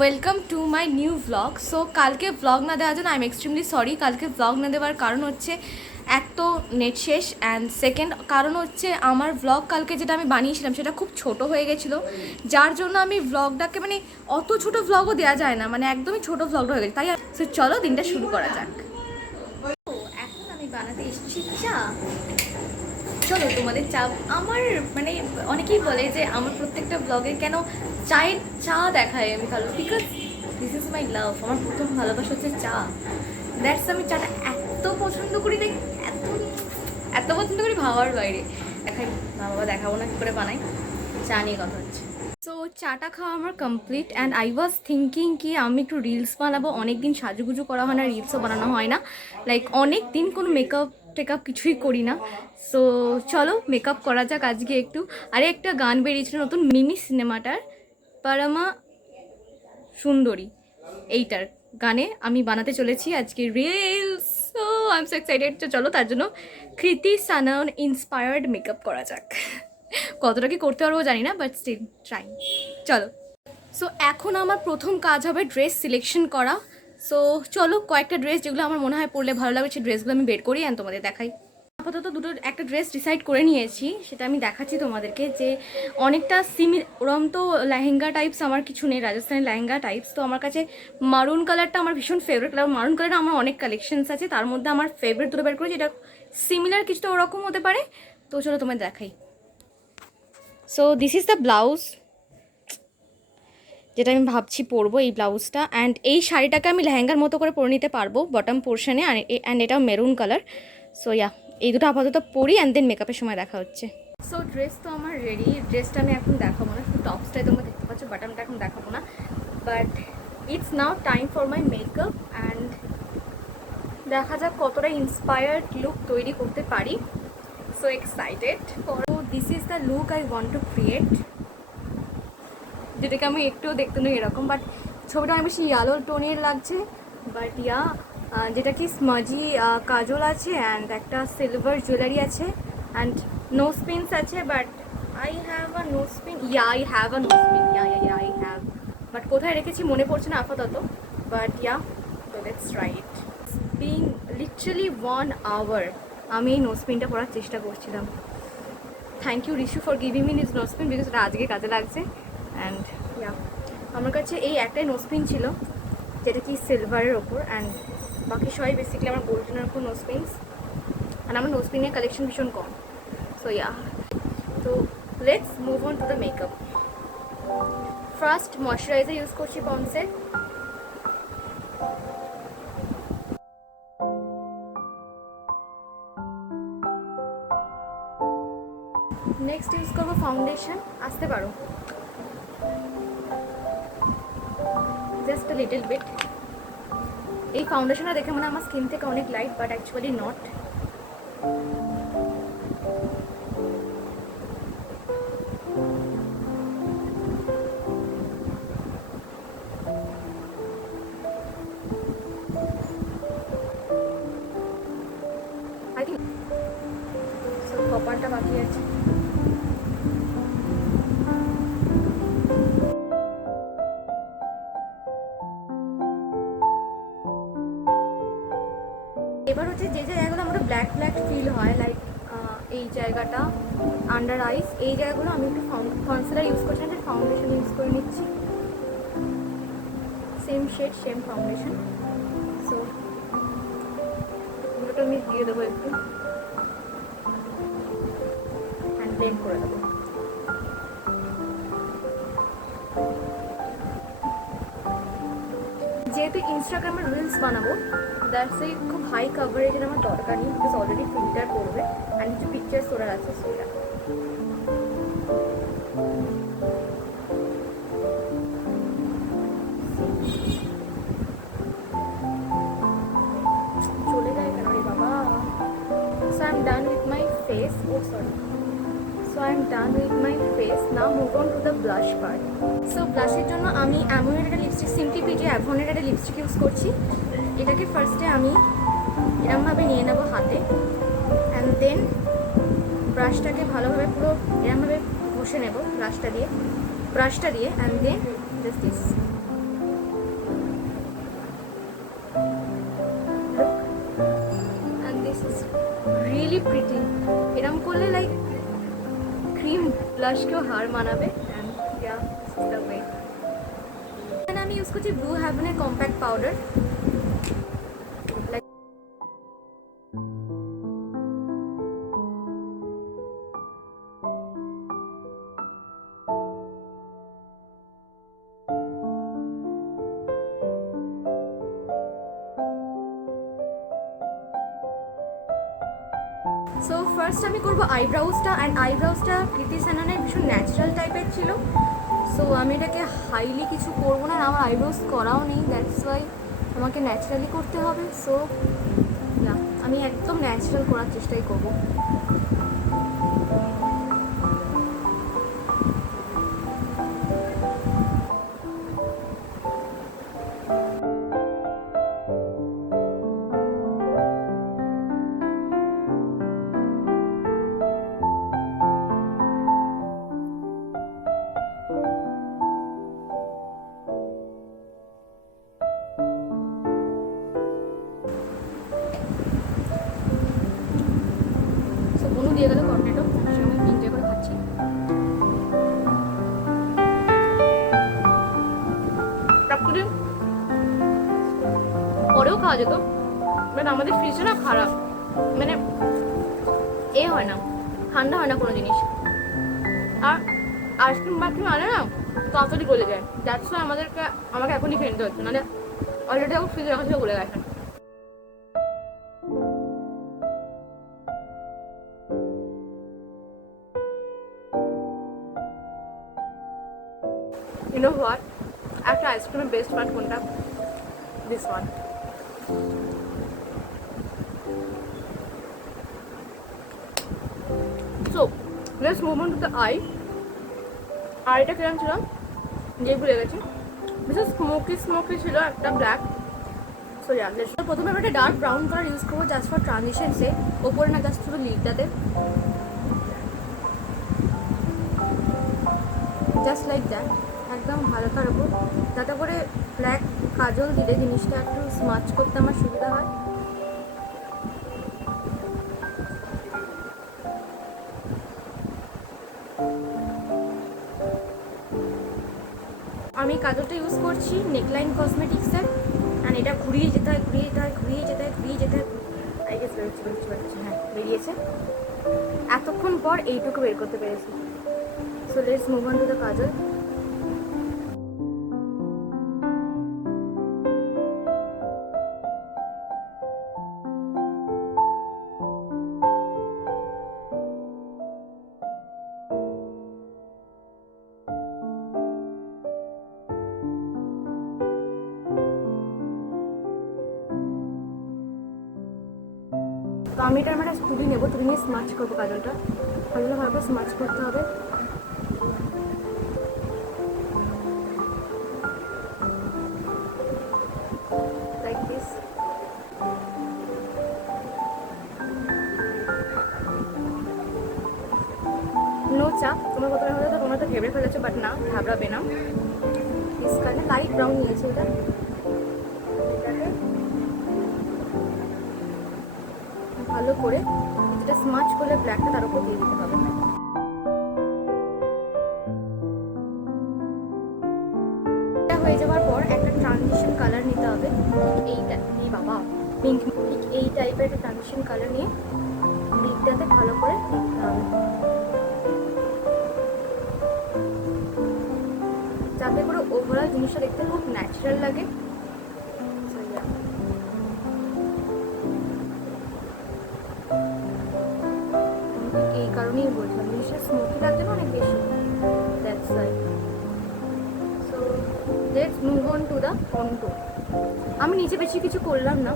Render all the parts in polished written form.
Welcome to my new vlog. So কালকে vlog না দেওয়ার জন্য আই এম এক্সট্রিমলি সরি। কালকে ভ্লগ না দেওয়ার কারণ হচ্ছে এক তো নেট শেষ, অ্যান্ড সেকেন্ড কারণ হচ্ছে আমার ভ্লগ কালকে যেটা আমি বানিয়েছিলাম সেটা খুব ছোট হয়ে গেছিলো, যার জন্য আমি ভ্লগটাকে অত ছোট ভ্লগও দেওয়া যায় না, একদমই ছোট ভ্লগটা হয়ে গেছে। তাই সো চলো দিনটা শুরু করা যাক। এখন আমি বানাতে এসেছি চা। চলো তোমাদের চা আমার অনেকেই বলে যে আমার প্রত্যেকটা ব্লগে কেন চায়ের চা দেখায় আমি কালো, বিকজ দিস ইজ মাই লাভ। আমার প্রথম ভালোবাসা হচ্ছে চা। দ্যাটস আমি চাটা এত পছন্দ করি, লাইক এত এত পছন্দ করি ভাবার বাইরে। দেখাই মা বাবা দেখাবো না কী করে বানাই, চা নিয়ে কথা হচ্ছে। সো চাটা খাওয়া আমার complete, and I was thinking কি আমি একটু রিলস বানাবো। অনেক দিন সাজুগুজু করা হয় না, রিলসও বানানো হয় না, লাইক অনেক দিন কোনো মেকআপ টেকআপ কিছুই করি না। সো চলো মেকআপ করা যাক আজকে একটু। আরে একটা গান বেরিয়েছিল নতুন মিমি সিনেমাটার, পরমা সুন্দরী, এইটার গানে আমি বানাতে চলেছি আজকে reels. So I am so excited. তো চলো তার জন্য কৃতি সানন ইন্সপায়ার্ড মেকআপ করা যাক। কতটা কি করতে পারবো জানি না, বাট স্টিল ট্রাই। চলো। সো এখন আমার প্রথম কাজ হবে ড্রেস সিলেকশন করা। সো চলো কয়েকটা ড্রেস যেগুলো আমার মনে হয় পরলে ভালো লাগবে সেই ড্রেসগুলো আমি বের করি অ্যান্ড তোমাদের দেখাই। আপাতত একটা ড্রেস ডিসাইড করে নিয়েছি, সেটা আমি দেখাচ্ছি তোমাদেরকে। যে অনেকটা ওরম তো লেহেঙ্গা টাইপস আমার কিছু নেই, রাজস্থানি লেহেঙ্গা টাইপস। তো আমার কাছে মারুন কালারটা আমার ভীষণ ফেভারিট কালার। মারুন কালারটা আমার অনেক কালেকশনস আছে, তার মধ্যে আমার ফেভারিট দুটো বের করেছি, যেটা সিমিলার কিছুটা ওরকম হতে পারে। তো চলো তোমাদের দেখাই। So this is the blouse, যেটা আমি ভাবছি পরবো এই ব্লাউজটা। অ্যান্ড এই শাড়িটাকে আমি লেহেঙ্গার মতো করে পরে নিতে পারবো বটম পোর্শনে, অ্যান্ড এটাও মেরুন কালার। সো ইয়া, এই দুটো আপাতত পরি অ্যান্ড দেন মেকআপের সময় দেখা হচ্ছে। সো ড্রেস তো আমার রেডি। ড্রেসটা আমি এখন দেখাবো না, শুধু টপসটাই তোমরা দেখতে পাচ্ছ, বাটনটা এখন দেখাবো না। But it's now time for my makeup, and দেখা যাক কতটা ইন্সপায়ার্ড লুক তৈরি করতে পারি। So excited. So this is the look I want to create, যেটাকে আমি একটুও দেখতে নই এরকম, বাট ছবিটা অনেক বেশি ইয়ালো টোনের লাগছে। বাট ইয়া, যেটা কি স্মাজি কাজল আছে, অ্যান্ড একটা সিলভার জুয়েলারি আছে, অ্যান্ড নোজ পিনস আছে। But I have a nose pin, I have a nose pin, I have, but কোথায় রেখেছি মনে পড়ছে না আপাতত। But yeah, so let's try it. Being literally 1 hour আমি এই নোজ পিনটা পরার চেষ্টা করছিলাম। Thank you Rishu for giving me this nose pin, because এটা আজকে কাজে লাগছে। অ্যান্ড ইয়া, আমার কাছে এই একটাই নোজ পিন ছিল, যেটা কি সিলভারের ওপর, অ্যান্ড বাকি সবাই বেসিক্যালি আমার গোল্ডেনের ওপর নোজ পিনস। অ্যান্ড আমার নোজ পিনের কালেকশন ভীষণ কম। সো ইয়া, তো let's move on to the makeup. First moisturiser use করছি পন্ডসের। নেক্সট ইউজ করবো ফাউন্ডেশন। আসতে পারো, জাস্ট আ লিটল বিট। এই ফাউন্ডেশনটা দেখে মনে হয় আমার স্কিন থেকে অনেক light, but actually not. I think কপারটা বাকি আছে। এবার হচ্ছে যে যে জায়গাগুলো আমাদের ব্ল্যাক ব্ল্যাক ফিল হয়, লাইক এই জায়গাটা, আন্ডার আইস, এই জায়গাগুলো আমি একটু কনসিলার ইউজ করছি, না ফাউন্ডেশন ইউজ করে নিচ্ছি। Same shade same foundation. So দুটো আমি দিয়ে দেবো একটু, হ্যান্ড ব্লেন্ড করে দেবো। যেহেতু ইনস্টাগ্রামে রিলস বানাবো, দ্যাটস এই খুব হাই কাভারেজের আমার দরকার নেই, বিকজ অলরেডি ফিল্টার করবে অ্যান্ড কিছু পিকচার্স তোলার আছে। সেটা চলে যায় কেন রে বাবা। So I am done with my face. Oh sorry. So I am done with my face. Now move on to the blush part. So ব্লাশের জন্য আমি অ্যাভনের একটা লিপস্টিক, সিম্পলি পিটি অ্যাভনের একটা লিপস্টিক ইউজ করছি। এটাকে ফার্স্টে আমি এরমভাবে নিয়ে নেবো হাতে, অ্যান্ড দেন ব্রাশটাকে ভালোভাবে পুরো এরমভাবে ঘষে নেব ব্রাশটা দিয়ে, and then just this really pretty. এরম করলে লাইক ক্রিম ব্লাশকেও হার মানাবে। And yeah, this is the way. আমি ইউজ করছি ব্লু হ্যাভেনের কম্প্যাক্ট পাউডার। সো ফার্স্ট আমি করবো আইব্রাউজটা। অ্যান্ড আইব্রাউজটা কৃতি সেননের ভীষণ ন্যাচারাল টাইপের ছিল। সো আমি এটাকে হাইলি কিছু করবো না, আমার আইব্রাউজ করাও নেই, দ্যাটস ওয়াই আমাকে ন্যাচারালি করতে হবে। সো না, আমি একদম ন্যাচারাল করার চেষ্টাই করবো। দিয়ে গেল কর্নেটো, সেরকম 3টে করে খাচ্ছি। পরেও খাওয়া যেত, বাট আমাদের ফ্রিজে না খারাপ, মানে এ হয় না, ঠান্ডা হয় না কোনো জিনিস। আর আইসক্রিম বাইসক্রিম আনে না তাড়াতাড়ি গলে যায়, দ্যাটস ওয়াই আমাকে এখনই খেয়ে নিতে হচ্ছে, নাহলে অলরেডি আমার ফ্রিজের কাছে গলে গেছে। You know what? After ice cream, best part কোনটা? This one. So let's move on to the eye. আইটা কিরম ছিল যে ভুলে গেছি, বিশেষ স্মোকি ছিল, একটা ব্ল্যাক। সো ইয়া, প্রথমে আমি একটা ডার্ক ব্রাউন কালার ইউজ করবো জাস্ট ফর ট্রানজিশনসে, ওপরে না জাস্ট শুধু লিডটাতে, জাস্ট লাইক দ্যাট, একদম হালকার ওপর, যাতে করে ব্ল্যাক কাজল দিলে জিনিসটা একটু স্মাচ করতে আমার সুবিধা হয়। আমি কাজলটা ইউজ করছি নেকলাইন কসমেটিক্সের, অ্যান্ড এটা ঘুরিয়ে যেতে হয়, আই গেস বেরোচ্ছে, হ্যাঁ বেরিয়েছে। এতক্ষণ পর এইটুকু বের করতে পেরেছি। So let's move on to the kajal. তো আমি এটা একটা তুলি নেবো, তুলি নিয়ে স্মাচ করবো কাজলটা, কাজলটা ভালো করে স্মাচ করতে হবে। Like this. নো চাপ, তোমার কত হলে তো তোমরা তো ঘেবড়ে ফেলেছো, বাট না, ঘাবড়াবে না। দিস কারণে লাইট ব্রাউন নিয়েছি এটা, ভালো করে যেটা স্মাচ করলে ব্ল্যাকটা তার উপর দিয়ে দিতে হবে। এটা হয়ে যাওয়ার পর একটা ট্রানজিশন কালার নিতে হবে, এইটা, এই বাবা পিঙ্ক, ঠিক এই টাইপের একটা ট্রানজিশন কালার নিয়ে লিপটাতে ভালো করে দিতে হবে, যাতে করে ওভারঅল জিনিসটা দেখতে খুব ন্যাচারাল লাগে। এই কারণেই বলছিলাম জিনিসটা স্মোকি লাগছে না অনেক বেশি, that's why. So let's move on to the contour. আমি নিচে বেশি কিছু করলাম না,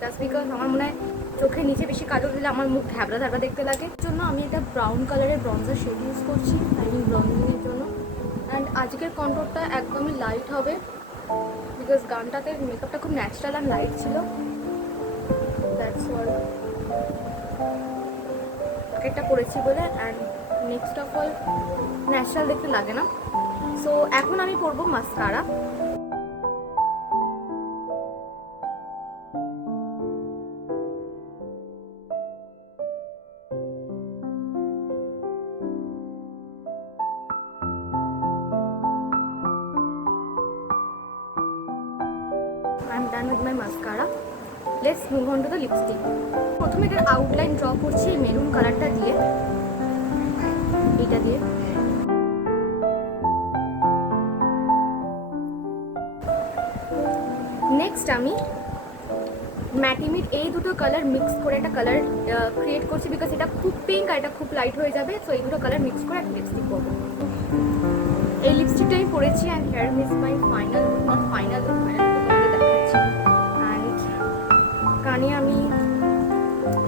জাস্ট বিকজ আমার মনে হয় চোখের নিচে বেশি কাজল দিলে আমার মুখ ঘ্যাবড়া ঘ্যাবড়া দেখতে লাগে। এর জন্য আমি একটা ব্রাউন কালারের ব্রঞ্জার শেড ইউজ করছি শাইনিং ব্রঞ্জিংয়ের জন্য। অ্যান্ড আজকের কন্ট্রোলটা একদমই লাইট হবে, বিকজ গানটাতে মেকআপটা খুব ন্যাচারাল অ্যান্ড লাইট ছিল, দ্যাটস অল। প্যাকেটটা পরেছি বলে, and next of all natural দেখতে লাগে না। সো এখন আমি পরবো mascara. Done with my mascara. Let's move on to the lipstick. প্রথমে এটার আউটলাইন ড্র করছি এই মেরুন কালারটা দিয়ে, এটা দিয়ে। নেক্সট আমি ম্যাটিমিট এই দুটো কালার মিক্স করে একটা কালার ক্রিয়েট করছি, বিকজ এটা খুব পিঙ্ক আর এটা খুব লাইট হয়ে যাবে। সো এই দুটো কালার মিক্স করে একটা লিপস্টিক করবো। এই লিপস্টিকটা আমি পরেছি and here is my final look, not final look, তোমাদের দেখাচ্ছি। অ্যান্ড কানে আমি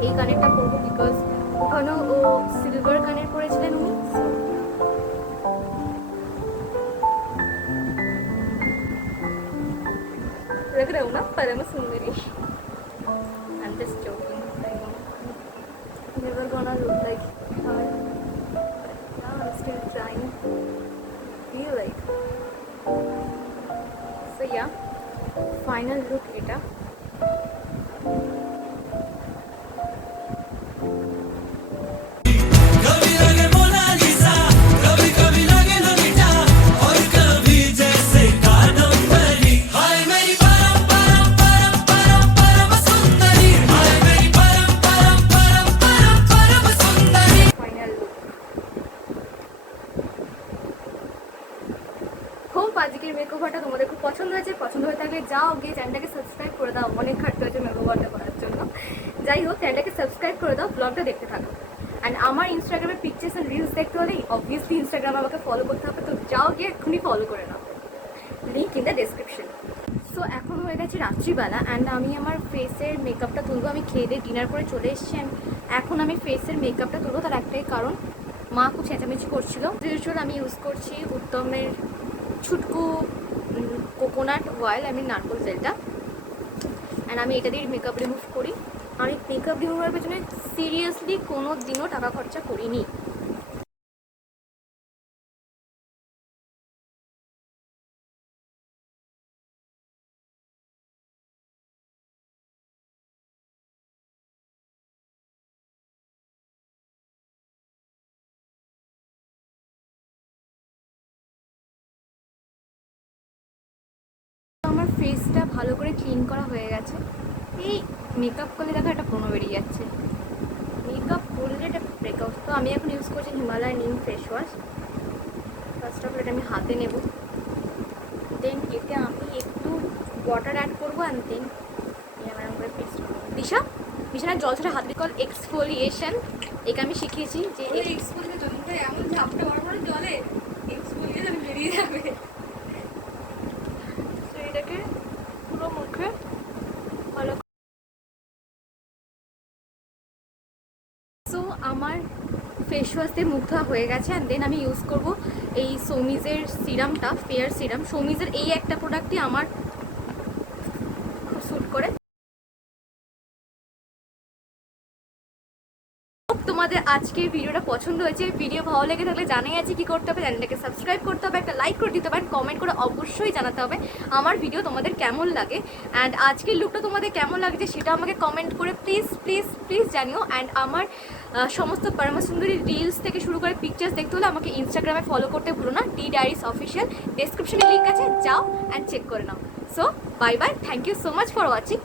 এই কানেরটা পরবো, বিকজ ওখানেও ও সিলভার কানের পরেছিলেন উনি। लग रहा हूँ ना परम सुंदरी। I'm just joking. Never gonna look like her. Yeah, I'm still trying. Feel like. So yeah, final look এটা। হোপ আজকের মেকওভারটা তোমাদের খুব পছন্দ হয়েছে। পছন্দ হয়ে থাকলে যাও গিয়ে চ্যানেলটাকে সাবস্ক্রাইব করে দাও, অনেক খাটতে হয়েছে মেকওভারটা করার জন্য। যাই হোক, চ্যানেলটাকে সাবস্ক্রাইব করে দাও, ব্লগটা দেখতে থাকো। অ্যান্ড আমার ইনস্টাগ্রামে পিকচার্স অ্যান্ড রিলস দেখতে হলে অবভিয়াসলি ইনস্টাগ্রামে আমাকে ফলো করতে হবে, তো যাও গিয়ে এক্ষুনি ফলো করে নাও, link in the description. So এখন হয়ে গেছে রাত্রিবেলা অ্যান্ড আমি আমার ফেসের মেকআপটা তুলবো। আমি খেয়ে দিয়ে ডিনার করে চলে এসেছি অ্যান্ড এখন আমি ফেসের মেকআপটা তুলবো। তার একটাই কারণ, মা খুব চেঁচামেচি করছিল। ইউজুয়াল আমি ইউজ করছি উত্তমের ছুটকু কোকোনাট অয়েল, আমি নারকোল তেলটা। অ্যান্ড আমি এটা দিয়ে মেকআপ রিমুভ করি। আমি মেকআপ রিমুভারের পেছনে সিরিয়াসলি কোনো দিনও টাকা খরচা করিনি। আমার ফেসটা ভালো করে ক্লিন করা হয়ে গেছে। এই মেকআপ করলে দেখো একটা ব্রণ বেরিয়ে যাচ্ছে, মেকআপ করলে এটা ব্রেকআউট। তো আমি এখন ইউজ করছি হিমালয় নিম face wash. First of all এটা আমি হাতে নেব, দেন এতে আমি একটু ওয়াটার অ্যাড করবো অ্যান্ড দেন এরকম করে পেস্ট করবো। দিশা বিছানার জল ছাড়া হাত কল এক্সফোলিয়েশন, এটা আমি শিখিয়েছি যে এক্সফোলিয়েশন এমন ঝাপটা বড় বড় জলে এক্সফোলিয়েশন বেরিয়ে যাবে। এটাকে পুরো মুখে ভালো। সো আমার ফেস ওয়াশ দিয়ে মুখ ধোয়া হয়ে গেছে অ্যান্ড দেন আমি ইউজ করব এই সোমিজের সিরামটা, ফেয়ার সিরাম। সোমিজের এই একটা প্রোডাক্টই আমার খুব স্যুট করে। তোমাদের আজকের ভিডিওটা পছন্দ হয়েছে। ভিডিও ভালো লেগে থাকলে জানাই আছে কি করতে হবে, চ্যানেলটাকে সাবস্ক্রাইব করতে হবে, একটা লাইক করে দিতে হবে, কমেন্ট করে অবশ্যই জানাতে হবে আমার ভিডিও তোমাদের কেমন লাগে। অ্যান্ড আজকের লুকটা তোমাদের কেমন লাগছে সেটা আমাকে কমেন্ট করে প্লিজ প্লিজ প্লিজ জানিও। অ্যান্ড আমার সমস্ত পরমা সুন্দরী রিলস থেকে শুরু করে পিকচার্স দেখতে হলে আমাকে ইনস্টাগ্রামে ফলো করতে ভুলো না, ডি ডায়েরিজ অফিসিয়াল। ডেসক্রিপশনে লিঙ্ক আছে, যাও অ্যান্ড চেক করে নাও। So bye bye, thank you so much for watching.